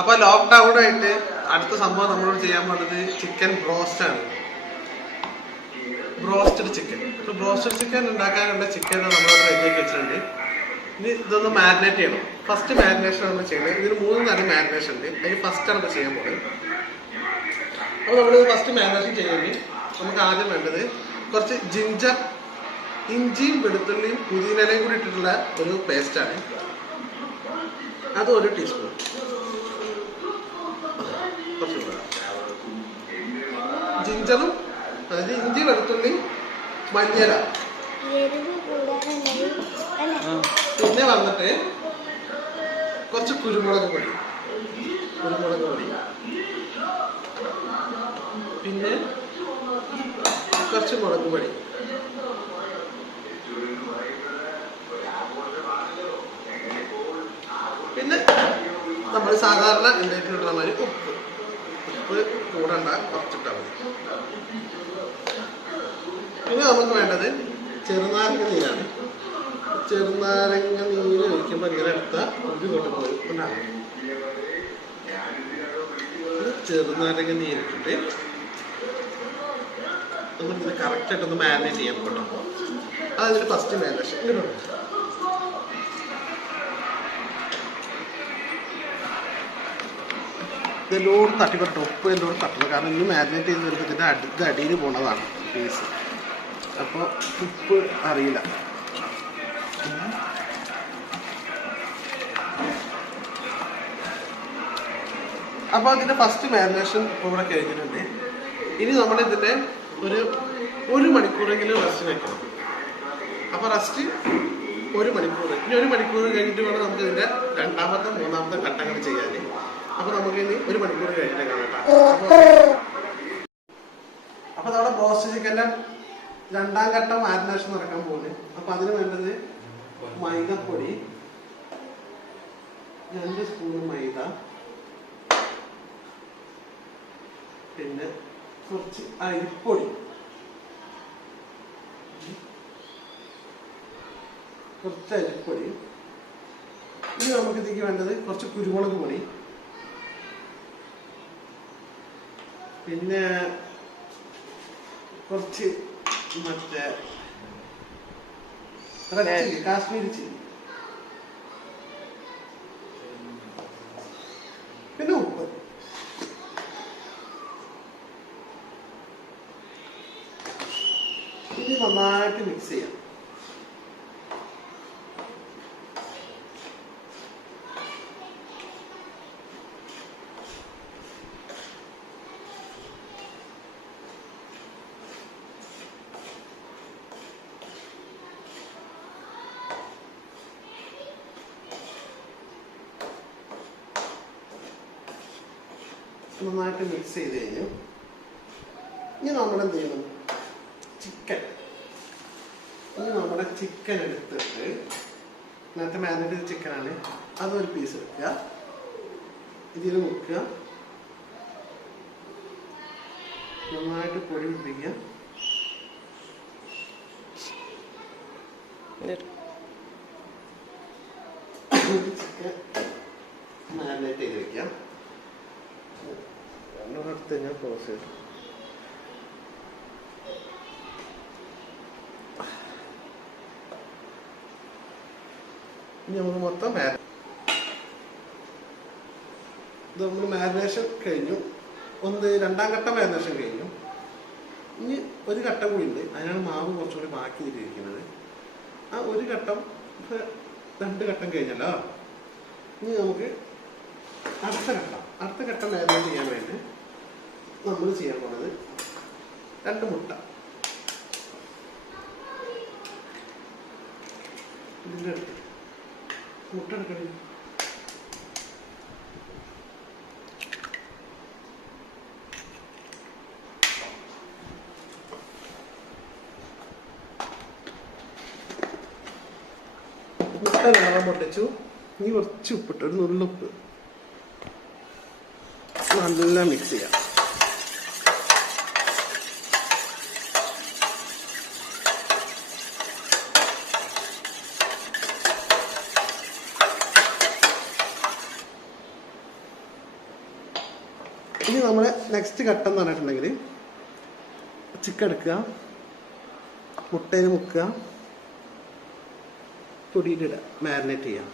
അപ്പോൾ ലോക്ക്ഡൗൺ ആയിട്ട് അടുത്ത സംഭവം നമ്മളോട് ചെയ്യാൻ പോകുന്നത് ചിക്കൻ ബ്രോസ്റ്റ് ആണ്. Broasted chicken. അപ്പോൾ ബ്രോസ്റ്റഡ് ചിക്കൻ ഉണ്ടാക്കാനുള്ള ചിക്കൻ നമ്മളോട് റെഡിയാക്കി വെച്ചിട്ടുണ്ട്. ഇനി ഇതൊന്ന് മാരിനേറ്റ് ചെയ്യണം. ഫസ്റ്റ് മാരിനേഷൻ നമ്മൾ ചെയ്യണം. ഇതിന് 3 തരം മാരിനേഷൻ ഉണ്ട്. അതിൽ ഫസ്റ്റാണ് നമ്മൾ ചെയ്യാൻ പോകുന്നത്. അപ്പോൾ നമ്മൾ ഫസ്റ്റ് മാരിനേഷൻ ചെയ്യുമെങ്കിൽ നമുക്ക് ആദ്യം വേണ്ടത് കുറച്ച് ജിഞ്ചർ, ഇഞ്ചിയും വെളുത്തുള്ളിയും പുതിനയിലയും കൂടി ഇട്ടിട്ടുള്ള ഒരു പേസ്റ്റാണ്. അത് 1 ടീസ്പൂൺ. കുറച്ച് ജിഞ്ചറും, അതായത് ഇഞ്ചി, വെളുത്തുള്ളി, മഞ്ഞൾ, പിന്നെ വന്നിട്ട് കുറച്ച് കുരുമുളക് പൊടി, പിന്നെ കുറച്ച് മുളക് പൊടി, പിന്നെ നമ്മൾ സാധാരണ ഉണ്ടായിട്ടുള്ള മാതിരി ഉപ്പ് കൂടണ്ട, കുറച്ചിട്ടാൽ മതി. പിന്നെ നമുക്ക് വേണ്ടത് ചെറുനാരങ്ങ നീരാണ്. ചെറുനാരങ്ങ നീര് ഒഴിക്കുമ്പോൾ ഇങ്ങനെ എടുത്താൽ ഒരു കൊണ്ടുപോയി ഉണ്ടാകും. ചെറുനാരങ്ങ നീരിട്ടിട്ട് നമുക്കിത് കറക്റ്റായിട്ടൊന്ന് മാരിനേറ്റ് ചെയ്യാൻ പറ്റും. അതിന് ഫസ്റ്റ് മാരിനേഷൻ ഇങ്ങനെ ഇതെല്ലോടും തട്ടിപ്പറ്റ ഉപ്പ് എല്ലോടും തട്ടണം. കാരണം ഇന്ന് മാരിനേറ്റ് ചെയ്ത് വരുമ്പോൾ ഇതിൻ്റെ അടുത്ത അടിയിൽ പോണതാണ് പീസ്. അപ്പോൾ ഉപ്പ് അറിയില്ല. അപ്പോൾ അതിൻ്റെ ഫസ്റ്റ് മാരിനേഷൻ ഇവിടെ കഴിഞ്ഞിട്ടുണ്ട്. ഇനി നമ്മളിതിൻ്റെ ഒരു മണിക്കൂറെങ്കിലും റെസ്റ്റ് വെക്കണം. അപ്പോൾ റെസ്റ്റ് 1 മണിക്കൂർ. ഇനി 1 മണിക്കൂർ കഴിഞ്ഞിട്ട് വേണം നമുക്ക് ഇതിൻ്റെ 2ാമത്തെ 3ാമത്തെ ഘട്ടങ്ങൾ ചെയ്യാൻ. അപ്പോൾ നമുക്ക് ഇനി 1 മണിക്കൂർ കഴിഞ്ഞിട്ട് കാണാം. അപ്പോൾ നമ്മുടെ ബ്രോസ്റ്റ് ചിക്കൻ്റെ 2ാം ഘട്ടം മാരിനേഷൻ നടക്കാൻ പോകുന്നത്. അപ്പോൾ അതിന് വേണ്ടത് മൈദപ്പൊടി, 2 സ്പൂൺ മൈദ, പിന്നെ കുറച്ച് അരിപ്പൊടി, ഇനി നമുക്ക് ഇതിലേക്ക് വേണ്ടത് കുറച്ച് കുരുമുളക് പൊടി, പിന്നെ കുറച്ച് മറ്റേ കാശ്മീരി ചില്ലി, പിന്നെ ഉപ്പ്. ഇനി നന്നായിട്ട് മിക്സ് ചെയ്യാം. നന്നായിട്ട് മിക്സ് ചെയ്ത് കഴിഞ്ഞു. ഇനി നമ്മളെന്ത് ചെയ്യണം? നമ്മുടെ ചിക്കൻ എടുത്തിട്ട്, നേരത്തെ മാരിനേറ്റ് ചെയ്ത ചിക്കനാണ്, അതൊരു പീസ് എടുക്കുക, ഇതിൽ മുക്കുക, നന്നായിട്ട് പൊടി പിടിപ്പിക്കുക. ചിക്കൻ മാരിനേറ്റ് ചെയ്ത് വെക്കാം. അടുത്ത് ഞാൻ ക്ലോസ് ചെയ്തു. ഇനി നമുക്ക് മൊത്തം ഇത് നമ്മൾ മാരിനേഷൻ കഴിഞ്ഞു. 2ാം ഘട്ടം മാരിനേഷൻ കഴിഞ്ഞു. ഇനി 1 ഘട്ടം കൂടി ഉണ്ട്. അതിനാണ് മാവ് കുറച്ചുകൂടി ബാക്കി ചെയ്തിരിക്കുന്നത്. ആ 1 ഘട്ടം 2 ഘട്ടം കഴിഞ്ഞല്ലോ. ഇനി നമുക്ക് അടുത്ത ഘട്ടം മാരിനേറ്റ് ചെയ്യാൻ വേണ്ടി നമ്മൾ ചെയ്യാൻ പോകുന്നത് 2 മുട്ട. ഇതിൻ്റെ അടുത്ത് മുട്ട എടുക്കണേ. മുട്ട വെള്ളം പൊട്ടിച്ചു. ഇനി കുറച്ച് ഉപ്പിട്ട്, ഒരു നുള്ളുപ്പ്, നല്ല മിക്സ് ചെയ്യാം. ഇനി നമ്മുടെ നെക്സ്റ്റ് ഘട്ടം എന്ന് പറഞ്ഞിട്ടുണ്ടെങ്കിൽ ചിക്കൻ എടുക്കുക, മുട്ടയിൽ മുക്കുക, പൊടിയിലിടുക, മാരിനേറ്റ് ചെയ്യുക.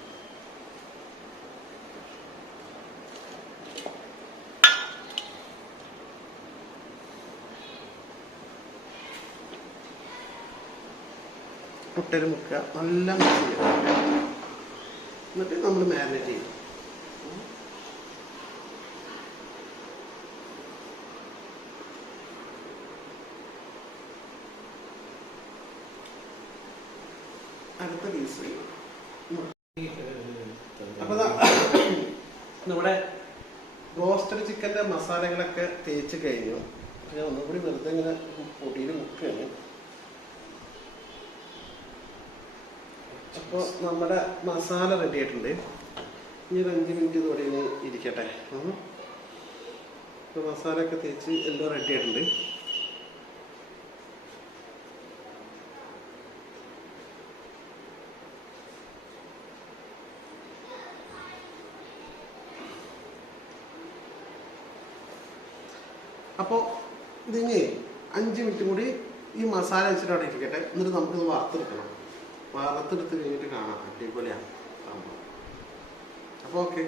മുട്ടയിൽ മുക്കുക, നല്ല മിക്സ് ചെയ്യുക. എന്നിട്ട് നമ്മൾ മാരിനേറ്റ് ചെയ്യും. അടുത്ത പീസ് അപ്പോൾ നമ്മുടെ റോസ്റ്റഡ് ചിക്കൻ്റെ മസാലകളൊക്കെ തേച്ച് കഴിഞ്ഞു. ഞാൻ ഒന്നുകൂടി വെറുതെ ഇങ്ങനെ പൊടിയിൽ മുക്കുകയാണ്. അപ്പോൾ നമ്മുടെ മസാല റെഡി ആയിട്ടുണ്ട്. ഇനി ഒരു 5 മിനിറ്റ് ഇതോടെ ഇനി ഇരിക്കട്ടെ. ഇപ്പോൾ മസാലയൊക്കെ തേച്ച് എല്ലാം റെഡി ആയിട്ടുണ്ട്. അപ്പോൾ ഇതിന് 5 മിനിറ്റ് കൂടി ഈ മസാല വെച്ചിട്ട് അവിടെ ഇരിക്കട്ടെ. എന്നിട്ട് നമുക്കിത് വറുത്തെടുക്കണം. വറുത്തെടുത്ത് കഴിഞ്ഞിട്ട് കാണാം. അടിപൊളിയാണ് സംഭവം. അപ്പോൾ ഓക്കെ.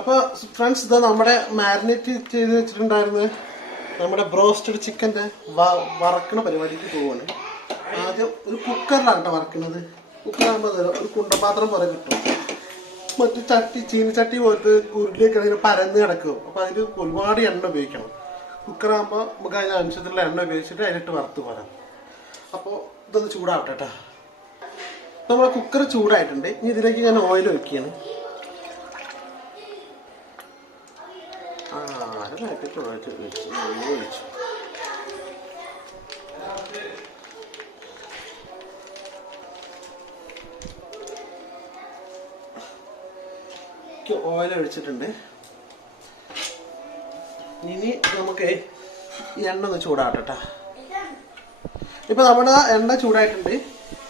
അപ്പോൾ ഫ്രണ്ട്സ്, ഇതാ നമ്മുടെ മാരിനേറ്റ് ചെയ്ത് വെച്ചിട്ടുണ്ടായിരുന്ന നമ്മുടെ ബ്രോസ്റ്റഡ് ചിക്കൻ്റെ വറക്കണ പരിപാടിക്ക് പോവാണ്. ആദ്യം ഒരു കുക്കറിലാണ് കേട്ടോ വറക്കുന്നത്. കുക്കറാകുമ്പോൾ ഒരു കുണ്ടപാത്രം പോലെ കിട്ടും. മറ്റു ചീനിച്ചട്ടി പോലത്തെ ഉരുളിയൊക്കെ അതിന് പരന്ന് കിടക്കും. അപ്പോൾ അതിൽ ഒരുപാട് എണ്ണ ഉപയോഗിക്കണം. കുക്കറാകുമ്പോൾ നമുക്ക് അതിന് ആവശ്യത്തിലുള്ള എണ്ണ ഉപയോഗിച്ചിട്ട് അതിലിട്ട് വറുത്ത് പോരാം. അപ്പോൾ ഇതൊന്ന് ചൂടാവട്ടെ കേട്ടോ. നമ്മുടെ കുക്കർ ചൂടായിട്ടുണ്ട്. ഇനി ഇതിലേക്ക് ഞാൻ ഓയിൽ ഒഴിക്കുകയാണ്. അരപ്പാക്കറ്റ് ഒഴിച്ചു. ഓയിൽ ഒഴിച്ചിട്ടുണ്ട്. ഇനി നമുക്ക് ഈ എണ്ണ ഒന്ന് ചൂടാവട്ടെ. ഇപ്പൊ നമ്മുടെ എണ്ണ ചൂടായിട്ടുണ്ട്.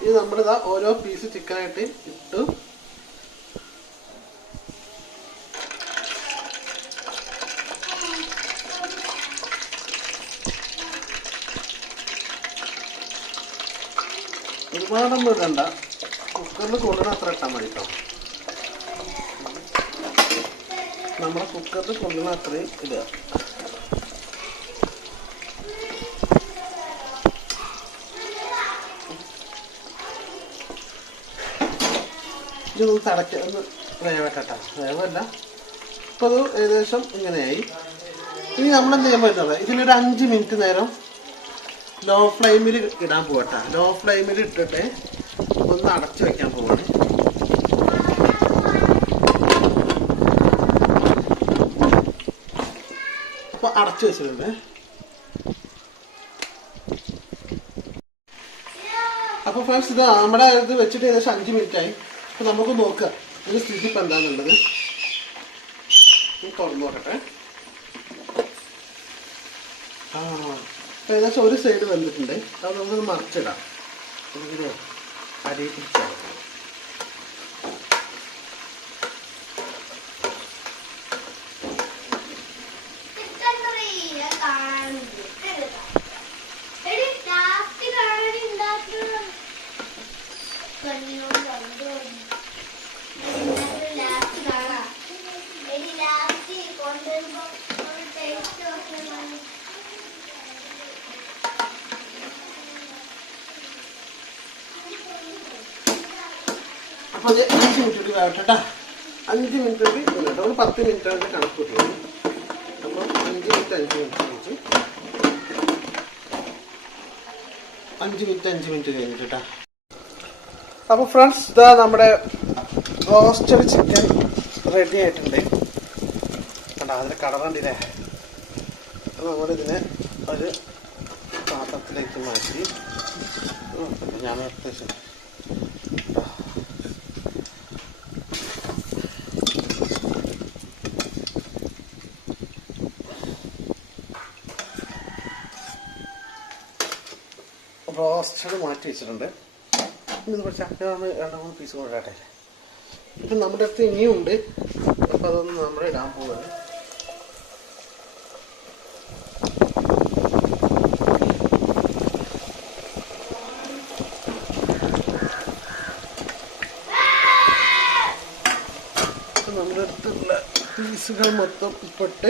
ഇത് നമ്മളിതാ ഓരോ പീസ് ചിക്കനായിട്ട് ഇട്ടു. ഒരുപാടൊന്നും ഇടണ്ട. കുക്കറിൽ കൊള്ളുന്ന അത്ര ഇട്ടാൽ മതി കേട്ടോ. നമ്മളെ കുക്കറിൽ കൊള്ളുന്ന അത്രയും ഇടുക. ഇതൊന്ന് ഒന്ന് വേവട്ടെ. വേവല്ല, ഇപ്പോൾ അത് ഏകദേശം ഇങ്ങനെയായി. ഇനി നമ്മളെന്ത് ചെയ്യാൻ പറ്റുന്നത്, ഇതിലൊരു 5 മിനിറ്റ് നേരം ലോ ഫ്ലെയിമിൽ ഇടാൻ പോകട്ടെ. ലോ ഫ്ലെയിമിൽ ഇട്ടിട്ട് ഒന്ന് അടച്ചു വെക്കാൻ പോവാണ്. അപ്പോൾ അടച്ചു വെച്ചിട്ടുണ്ട്. അപ്പോൾ ഫ്രണ്ട്സ്, ഇത് നമ്മുടെ ഇത് വെച്ചിട്ട് ഏകദേശം 5 മിനിറ്റ് ആയി. അപ്പോൾ നമുക്ക് നോക്കാം ഇതിന് സ്ഥിതി ഇപ്പം എന്താണെന്നുള്ളത്. തുറന്നു നോക്കട്ടെ. ഏകദേശം ഒരു സൈഡ് വന്നിട്ടുണ്ട്. അത് നമുക്കൊന്ന് മറിച്ചിടാം. നമുക്കിത് അരിയിൽ പിടിച്ചാൽ അപ്പോൾ അത് 5 മിനിറ്റ് കൂടി വേവട്ടെ. 5 മിനിറ്റ് കൂടി കേട്ടോ. ഒരു 10 മിനിറ്റ് ആണ് കണക്ക് കൂട്ടുന്നത്. അപ്പോൾ 5 മിനിറ്റ് വെച്ച് 5 മിനിറ്റ് കഴിഞ്ഞിട്ട് കേട്ടോ. അപ്പോൾ ഫ്രണ്ട്സ്, ഇതാ നമ്മുടെ റോസ്റ്റഡ് ചിക്കൻ റെഡി ആയിട്ടുണ്ട്. കണ്ടോ, അതിൻ്റെ കളർ കണ്ടില്ലേ. അപ്പോൾ നമ്മളിതിനെ ഒരു പാത്രത്തിലേക്ക് മാറ്റി ഞാൻ അത്യാവശ്യം റോസ്റ്റഡ് മാറ്റി വെച്ചിട്ടുണ്ട്. ഇനി കുറച്ച് ഞാൻ 2-3 പീസ് കൂടെ ഇടട്ടെ. ഇപ്പം നമ്മുടെ അടുത്ത് ഇനിയും ഉണ്ട്. അപ്പം അതൊന്ന് നമ്മൾ ഇടാൻ പോകുന്നത്. ഇതിനടുത്തുള്ള പീസുകൾ മൊത്തം ഇപ്പിട്ട്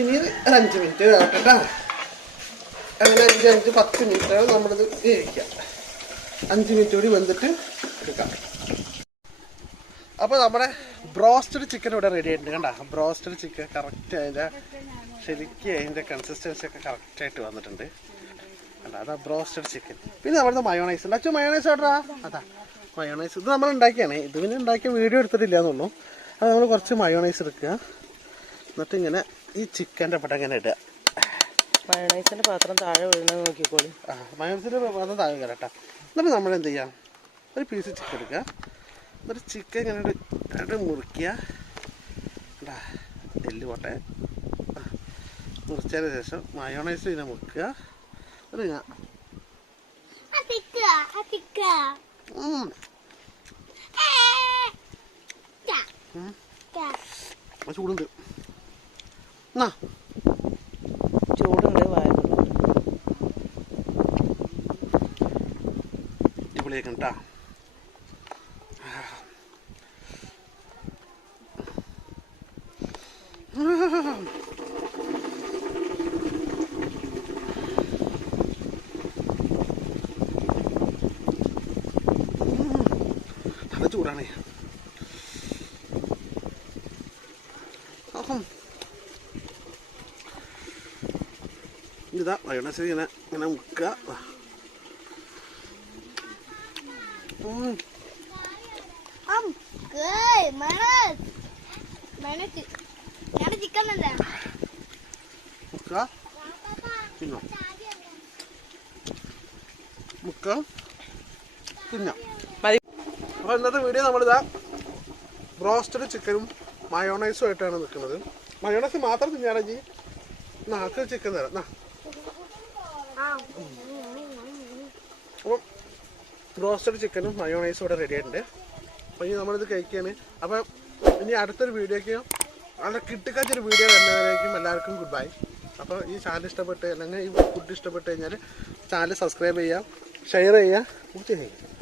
ഇനി ഒരു 5 മിനിറ്റ് കേട്ടോ. അങ്ങനെ 10 മിനിറ്റാണ് നമ്മളിത് വേവിക്കാം. 5 മിനിറ്റ് കൂടി വെന്തിട്ട് എടുക്കാം. അപ്പോൾ നമ്മുടെ ബ്രോസ്റ്റഡ് ചിക്കൻ ഇവിടെ റെഡി ആയിട്ടുണ്ട്. കണ്ട ബ്രോസ്റ്റഡ് ചിക്കൻ കറക്റ്റ് അതിൻ്റെ ശരിക്കും അതിൻ്റെ കൺസിസ്റ്റൻസി ഒക്കെ കറക്റ്റായിട്ട് വന്നിട്ടുണ്ട്. അല്ല അതാ ബ്രോസ്റ്റഡ് ചിക്കൻ. പിന്നെ നമ്മുടെ മയോണൈസ് ഉണ്ട്. അച്ഛൻ മയോണൈസ് ഓർഡറാ. അതാ മയോണൈസ്. ഇത് നമ്മൾ ഉണ്ടാക്കിയാണ്. ഇത് പിന്നെ ഉണ്ടാക്കിയ വീഡിയോ എടുത്തിട്ടില്ല എന്നുള്ളൂ. അത് നമ്മൾ കുറച്ച് മയോണൈസ് എടുക്കുക. എന്നിട്ട് ഇങ്ങനെ ഈ ചിക്കൻ്റെ പട്ടം ഇങ്ങനെ ഇടുക. മയോണൈസിൻ്റെ പാത്രം താഴെ വീഴുന്നത് നോക്കിക്കോളൂ. മയോണൈസിൻ്റെ പാത്രം താഴെ കയറട്ടാ. എന്നിട്ട് നമ്മൾ എന്ത് ചെയ്യാം, ഒരു പീസ് ചിക്കൻ എടുക്കുക. എന്നിട്ട് ചിക്കൻ ഇങ്ങനെ മുറിക്കുക. എല്ല് പോട്ടെ. മുറിച്ചതിന് ശേഷം മയോണൈസ് ഇതിനെ മുക്കുക. എന്നിട്ട് ഞാൻ ചൂടുണ്ട്. എന്നാ ചൂടുണ്ട്. അടിപൊളിയാക്കണം കേട്ടോ. നല്ല ചൂടാണ്. ഇതാ മയോണൈസ് ഇങ്ങനെ ഇങ്ങനെ മുക്കുക. തിന്നാം. അപ്പോൾ ഇന്നത്തെ വീഡിയോ നമ്മളിതാ ബ്രോസ്റ്റഡ് ചിക്കനും മയോണൈസും ആയിട്ടാണ് നിൽക്കുന്നത്. മയോണൈസ് മാത്രം തിന്നാണെങ്കിൽ നാക്ക് ചിക്കൻ തരാം. അപ്പം ബ്രോസ്റ്റഡ് ചിക്കനും മയോണൈസും ഇവിടെ റെഡി ആയിട്ടുണ്ട്. അപ്പോൾ ഇനി നമ്മളിത് കഴിക്കുകയാണ്. അപ്പം ഇനി അടുത്തൊരു വീഡിയോയ്ക്ക് നല്ല കിട്ടിക്കാച്ചൊരു വീഡിയോ വരുന്നവരേക്കും എല്ലാവർക്കും ഗുഡ് ബൈ. അപ്പോൾ ഈ ചാനൽ ഇഷ്ടപ്പെട്ട് അല്ലെങ്കിൽ ഈ ഫുഡ് ഇഷ്ടപ്പെട്ട് കഴിഞ്ഞാൽ ചാനൽ സബ്സ്ക്രൈബ് ചെയ്യുക, ഷെയർ ചെയ്യുക, ചെയ്യുക.